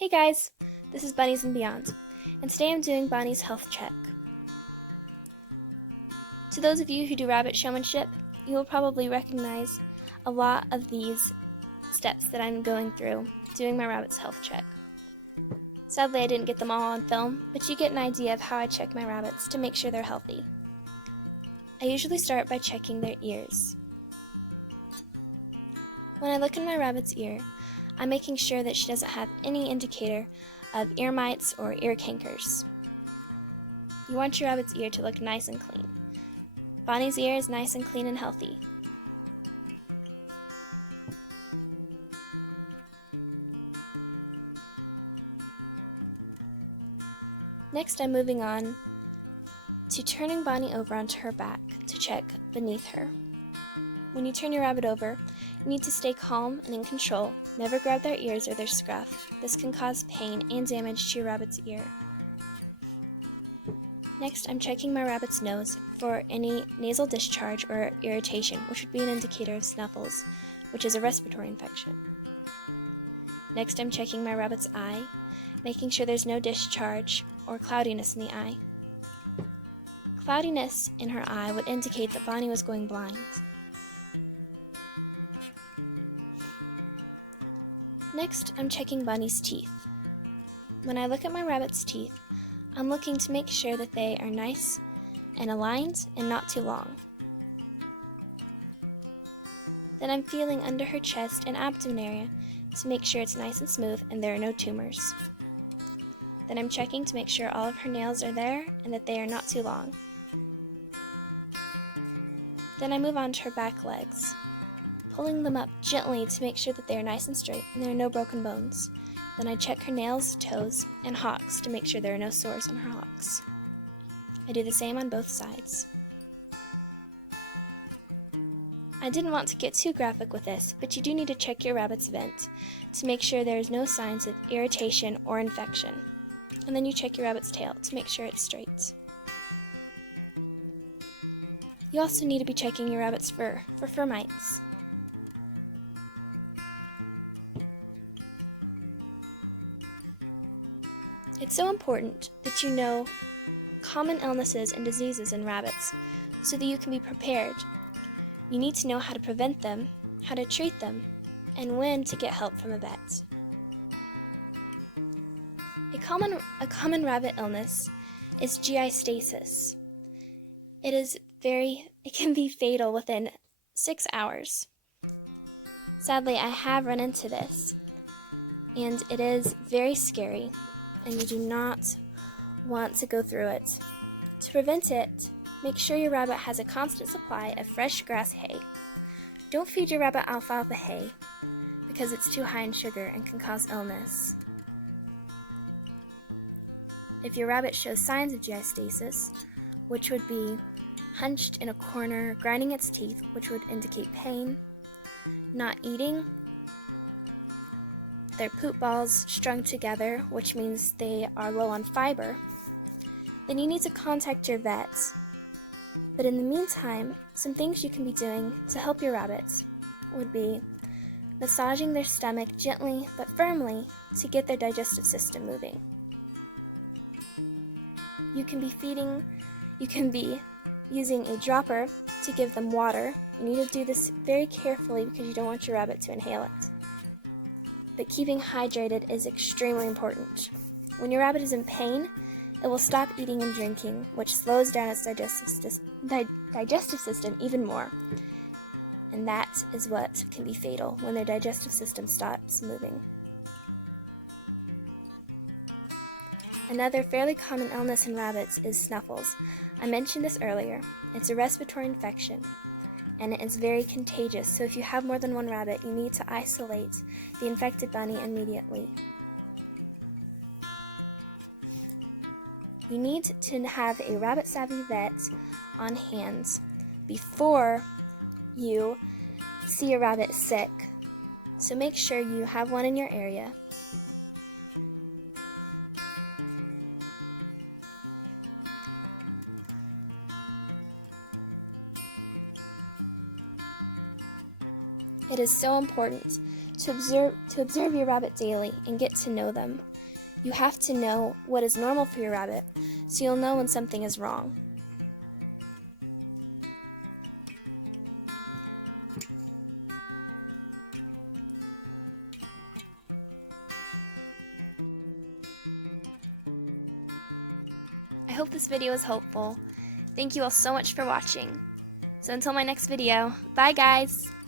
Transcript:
Hey guys, this is Bunnies and Beyond, and today I'm doing Bonnie's health check. To those of you who do rabbit showmanship, you will probably recognize a lot of these steps that I'm going through doing my rabbit's health check. Sadly, I didn't get them all on film, but you get an idea of how I check my rabbits to make sure they're healthy. I usually start by checking their ears. When I look in my rabbit's ear, I'm making sure that she doesn't have any indicator of ear mites or ear cankers. You want your rabbit's ear to look nice and clean. Bonnie's ear is nice and clean and healthy. Next, I'm moving on to turning Bonnie over onto her back to check beneath her. When you turn your rabbit over, you need to stay calm and in control. Never grab their ears or their scruff. This can cause pain and damage to your rabbit's ear. Next, I'm checking my rabbit's nose for any nasal discharge or irritation, which would be an indicator of snuffles, which is a respiratory infection. Next, I'm checking my rabbit's eye, making sure there's no discharge or cloudiness in the eye. Cloudiness in her eye would indicate that Bonnie was going blind. Next, I'm checking Bonnie's teeth. When I look at my rabbit's teeth, I'm looking to make sure that they are nice and aligned and not too long. Then I'm feeling under her chest and abdomen area to make sure it's nice and smooth and there are no tumors. Then I'm checking to make sure all of her nails are there and that they are not too long. Then I move on to her back legs, pulling them up gently to make sure that they are nice and straight and there are no broken bones. Then I check her nails, toes, and hocks to make sure there are no sores on her hocks. I do the same on both sides. I didn't want to get too graphic with this, but you do need to check your rabbit's vent to make sure there is no signs of irritation or infection. And then you check your rabbit's tail to make sure it's straight. You also need to be checking your rabbit's fur for fur mites. It's so important that you know common illnesses and diseases in rabbits so that you can be prepared. You need to know how to prevent them, how to treat them, and when to get help from a vet. A common rabbit illness is GI stasis. It can be fatal within 6 hours. Sadly, I have run into this, and it is very scary, and you do not want to go through it. To prevent it, make sure your rabbit has a constant supply of fresh grass hay. Don't feed your rabbit alfalfa hay because it's too high in sugar and can cause illness. If your rabbit shows signs of GI stasis, which would be hunched in a corner, grinding its teeth, which would indicate pain, not eating, their poop balls strung together, which means they are low on fiber, then you need to contact your vet. But in the meantime, some things you can be doing to help your rabbits would be massaging their stomach gently but firmly to get their digestive system moving. You can be using a dropper to give them water. You need to do this very carefully because you don't want your rabbit to inhale it. But keeping hydrated is extremely important. When your rabbit is in pain, it will stop eating and drinking, which slows down its digestive system even more. And that is what can be fatal when their digestive system stops moving. Another fairly common illness in rabbits is snuffles. I mentioned this earlier. It's a respiratory infection, and it is very contagious, so if you have more than one rabbit, you need to isolate the infected bunny immediately. You need to have a rabbit-savvy vet on hand before you see a rabbit sick, so make sure you have one in your area. It is so important to observe your rabbit daily and get to know them. You have to know what is normal for your rabbit, so you'll know when something is wrong. I hope this video was helpful. Thank you all so much for watching. So until my next video, bye guys!